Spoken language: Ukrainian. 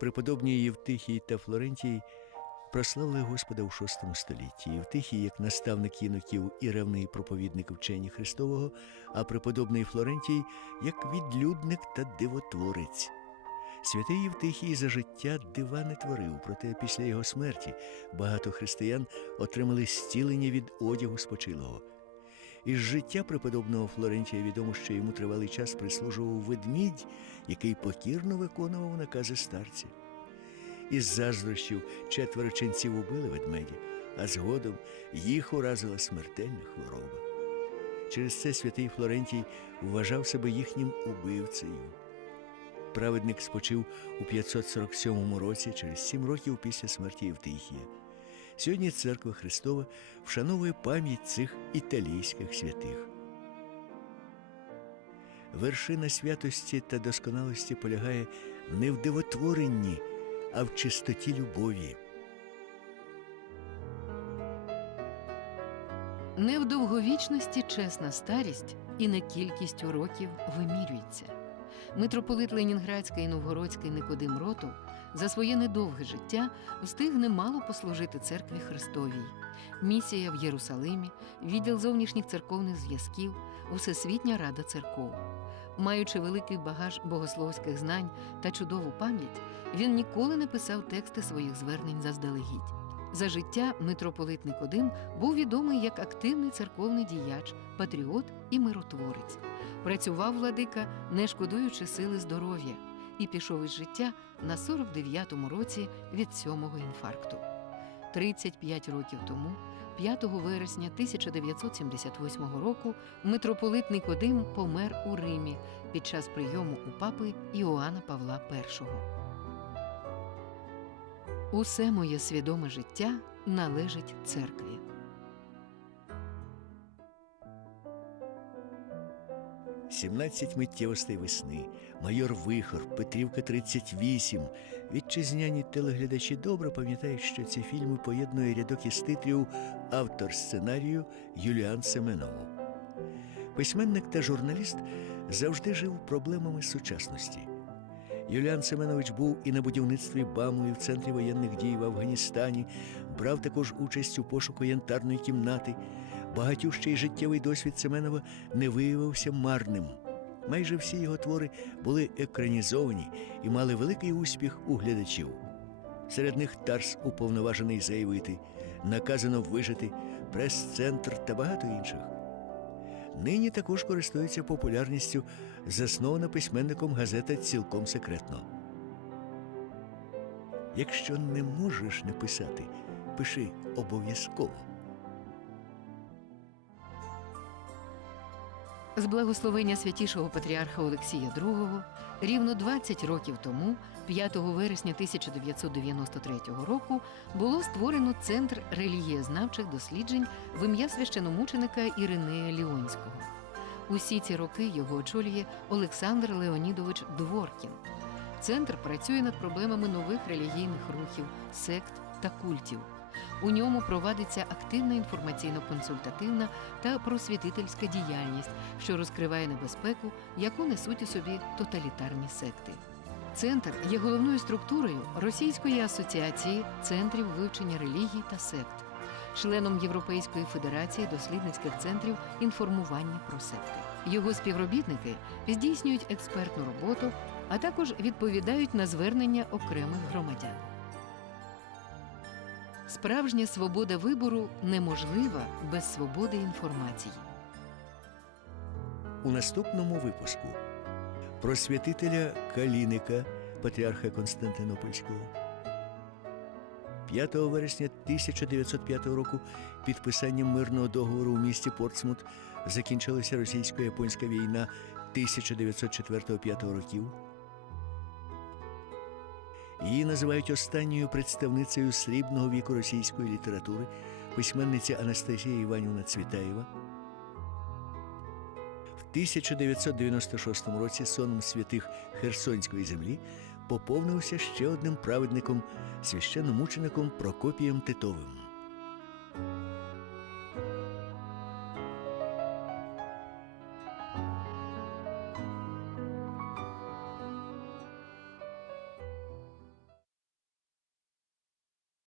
Преподобні Євтихій та Флорентій прославили Господа у VI столітті. Євтихій як наставник єноків і ревний проповідник вчення Христового, а преподобний Флорентій як відлюдник та дивотворець. Святий Євтихій за життя дива не творив, проте після його смерті багато християн отримали зцілення від одягу спочилого. Із життя преподобного Флорентія відомо, що йому тривалий час прислужував ведмідь, який покірно виконував накази старця. Із заздрощів четверо ченців убили ведмедя, а згодом їх уразила смертельна хвороба. Через це святий Флорентій вважав себе їхнім убивцею. Праведник спочив у 547 році, через сім років після смерті Євтихія. Сьогодні церква Христова вшановує пам'ять цих італійських святих. Вершина святості та досконалості полягає не в дивотворенні, а в чистоті любові. Не в довговічності чесна старість і не кількістю років вимірюється. Митрополит Ленінградський і Новгородський Никодим Ротов за своє недовге життя встиг немало послужити церкві Христовій. Місія в Єрусалимі, відділ зовнішніх церковних зв'язків, Всесвітня Рада церков. Маючи великий багаж богословських знань та чудову пам'ять, він ніколи не писав тексти своїх звернень заздалегідь. За життя митрополит Никодим був відомий як активний церковний діяч, патріот і миротворець. Працював владика, не шкодуючи сили здоров'я, і пішов із життя на 49-му році від сьомого інфаркту. 35 років тому, 5 вересня 1978 року, митрополит Никодим помер у Римі під час прийому у папи Іоанна Павла І. Усе моє свідоме життя належить церкві. Сімнадцять миттєвостей весни, майор Вихор, Петрівка 38. Вітчизняні телеглядачі добре пам'ятають, що ці фільми поєднує рядок із титрів автор сценарію Юліан Семенов. Письменник та журналіст завжди жив проблемами сучасності. Юліан Семенович був і на будівництві БАМу, і в центрі воєнних дій в Афганістані, брав також участь у пошуку янтарної кімнати. Багатющий життєвий досвід Семенова не виявився марним. Майже всі його твори були екранізовані і мали великий успіх у глядачів. Серед них Тарс уповноважений заявити, наказано вижити, прес-центр та багато інших. Нині також користується популярністю заснована письменником газета цілком секретно. Якщо не можеш не писати, пиши обов'язково. З благословення святішого патріарха Олексія II рівно 20 років тому, 5 вересня 1993 року, було створено Центр релігієзнавчих досліджень в ім'я священомученика Іринея Ліонського. Усі ці роки його очолює Олександр Леонідович Дворкін. Центр працює над проблемами нових релігійних рухів, сект та культів. У ньому провадиться активна інформаційно-консультативна та просвітительська діяльність, що розкриває небезпеку, яку несуть у собі тоталітарні секти. Центр є головною структурою Російської асоціації центрів вивчення релігій та сект, членом Європейської федерації дослідницьких центрів інформування про секти. Його співробітники здійснюють експертну роботу, а також відповідають на звернення окремих громадян. Справжня свобода вибору неможлива без свободи інформації. У наступному випуску про святителя Каліника, патріарха Константинопольського. 5 вересня 1905 року підписанням мирного договору у місті Портсмут закінчилася російсько-японська війна 1904-5 років. Її називають останньою представницею срібного віку російської літератури, письменниця Анастасія Іванівна Цвітаєва. В 1996 році соном святих Херсонської землі поповнився ще одним праведником, священномучеником Прокопієм Титовим.